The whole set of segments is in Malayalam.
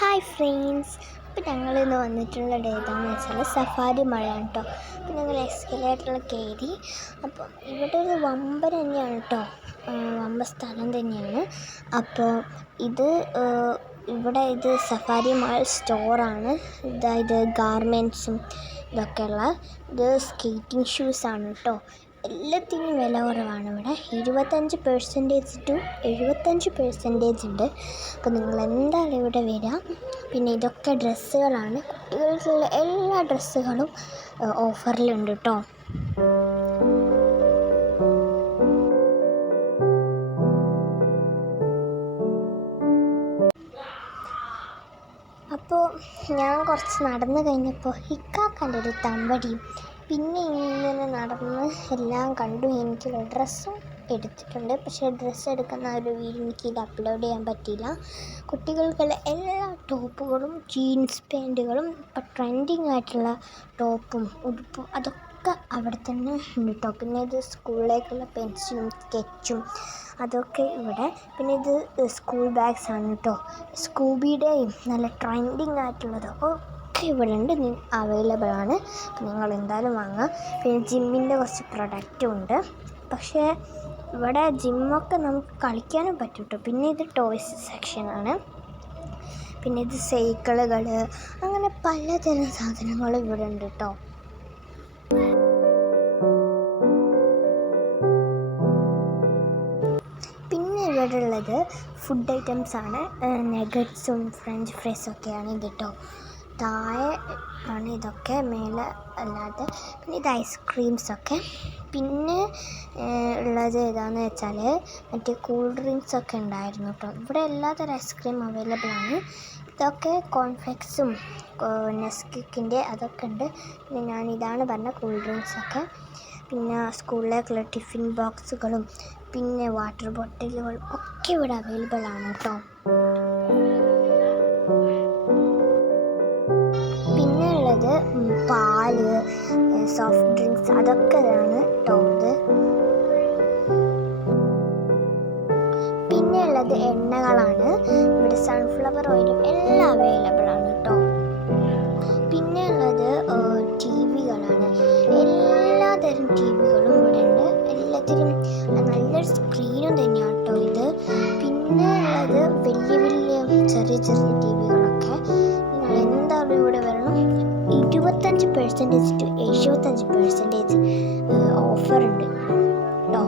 ഹായ് ഫ്രണ്ട്സ്, അപ്പോൾ ഞങ്ങളിന്ന് വന്നിട്ടുള്ളത് ഏതാണെന്ന് വെച്ചാൽ സഫാരി മലയാണ് കേട്ടോ. അപ്പോൾ ഞങ്ങൾ എസ്കലേറ്ററിൽ കയറി. അപ്പോൾ ഇവിടെ ഒരു വമ്പൻ തന്നെയാണ് കേട്ടോ, വമ്പ സ്ഥലം തന്നെയാണ്. അപ്പോൾ ഇത് സഫാരി മാൾ സ്റ്റോറാണ്. ഇത് ഗാർമെൻറ്റ്സും ഇതൊക്കെയുള്ള ഇത് സ്കേറ്റിംഗ് ഷൂസാണ് കേട്ടോ. എല്ലാത്തിനും വില കുറവാണ് ഇവിടെ. 25% to 75% ഉണ്ട്. അപ്പോൾ നിങ്ങൾ എന്തായാലും ഇവിടെ വരിക. പിന്നെ ഇതൊക്കെ ഡ്രസ്സുകളാണ്, കുട്ടികൾക്കുള്ള എല്ലാ ഡ്രസ്സുകളും ഓഫറിലുണ്ട് കേട്ടോ. അപ്പോൾ ഞാൻ കുറച്ച് നടന്നു കഴിഞ്ഞപ്പോൾ ഹിക്കാക്കൻ്റെ ഒരു തമ്പടിയും പിന്നെ ഇങ്ങനെ നടന്ന് എല്ലാം കണ്ടു. എനിക്കുള്ള ഡ്രസ്സും എടുത്തിട്ടുണ്ട്. പക്ഷേ ഡ്രസ്സ് എടുക്കുന്ന ഒരു വീഡിയോ എനിക്കിത് അപ്ലോഡ് ചെയ്യാൻ പറ്റിയില്ല. കുട്ടികൾക്കുള്ള എല്ലാ ടോപ്പുകളും ജീൻസ് പാൻറ്റുകളും ഇപ്പോൾ ട്രെൻഡിങ് ആയിട്ടുള്ള ടോപ്പും ഉടുപ്പും അതൊക്കെ അവിടെ തന്നെ ഉണ്ട് കേട്ടോ. പിന്നെ ഇത് സ്കൂളിലേക്കുള്ള പെൻസിലും സ്കെച്ചും അതൊക്കെ ഇവിടെ. പിന്നെ ഇത് സ്കൂൾ ബാഗ്സാണ് കേട്ടോ. സ്കൂബിയുടെയും നല്ല ട്രെൻഡിങ് ആയിട്ടുള്ളതൊക്കെ ഇവിടെ ഉണ്ട്, അവൈലബിൾ ആണ്. നിങ്ങൾ എന്തായാലും വാങ്ങുക. പിന്നെ ജിമ്മിൻ്റെ കുറച്ച് പ്രൊഡക്റ്റും ഉണ്ട്. പക്ഷേ ഇവിടെ ജിമ്മൊക്കെ നമുക്ക് കളിക്കാനും പറ്റും കേട്ടോ. പിന്നെ ഇത് ടോയ്സ് സെക്ഷനാണ്. പിന്നെ ഇത് സൈക്കിളുകൾ, അങ്ങനെ പലതരം സാധനങ്ങൾ ഇവിടെ ഉണ്ട് കേട്ടോ. പിന്നെ ഇവിടെ ഉള്ളത് ഫുഡ് ഐറ്റംസാണ്. നഗറ്റ്സും ഫ്രഞ്ച് ഫ്രൈസൊക്കെയാണ് ഇത് കേട്ടോ. താഴെ ആണ് ഇതൊക്കെ, മേലെ അല്ലാതെ. പിന്നെ ഇത് ഐസ്ക്രീംസൊക്കെ. പിന്നെ ഉള്ളത് ഏതാണെന്ന് വെച്ചാൽ മറ്റേ കൂൾ ഡ്രിങ്ക്സൊക്കെ ഉണ്ടായിരുന്നു കേട്ടോ. ഇവിടെ എല്ലാത്തരം ഐസ്ക്രീം അവൈലബിൾ ആണ്. ഇതൊക്കെ കോൺഫ്ലെക്സും നെസ്ക്വിക്കിൻ്റെ അതൊക്കെ ഉണ്ട്. പിന്നെ ഞാനിതാണ് പറഞ്ഞ കൂൾ ഡ്രിങ്ക്സൊക്കെ. പിന്നെ സ്കൂളിലേക്കുള്ള ടിഫിൻ ബോക്സുകളും പിന്നെ വാട്ടർ ബോട്ടിലുകളും ഒക്കെ ഇവിടെ അവൈലബിൾ ആണ് കേട്ടോ. പിന്നെ ഉള്ളത് പാല്, സോഫ്റ്റ് ഡ്രിങ്ക്സ് അതൊക്കെയാണ് കേട്ടോ ഇത്. പിന്നെ ഉള്ളത് എണ്ണകളാണ്. ഇവിടെ സൺഫ്ലവർ ഓയിലും എല്ലാം അവൈലബിൾ ആണ് കേട്ടോ. പിന്നെ ഉള്ളത് ടി വികളാണ്. എല്ലാതരം ടി വികളും ഇവിടെ ഉണ്ട്. എല്ലാത്തിനും നല്ലൊരു സ്ക്രീനും തന്നെയാണ് കേട്ടോ ഇത്. പിന്നെ ഉള്ളത് വലിയ ചെറിയ ടി വികളൊക്കെ. നിങ്ങൾ എന്തായാലും ഇവിടെ വരണം. 25% to 75% ഓഫർ ഉണ്ട് കേട്ടോ.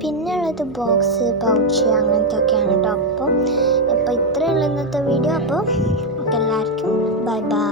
പിന്നെ ഉള്ളത് ബോക്സ്, പൗച്ച് അങ്ങനത്തെ ഒക്കെയാണ് കേട്ടോ. അപ്പോൾ ഇത്രയുള്ള ഇന്നത്തെ വീഡിയോ. അപ്പോൾ എല്ലാവർക്കും ബൈ ബൈ.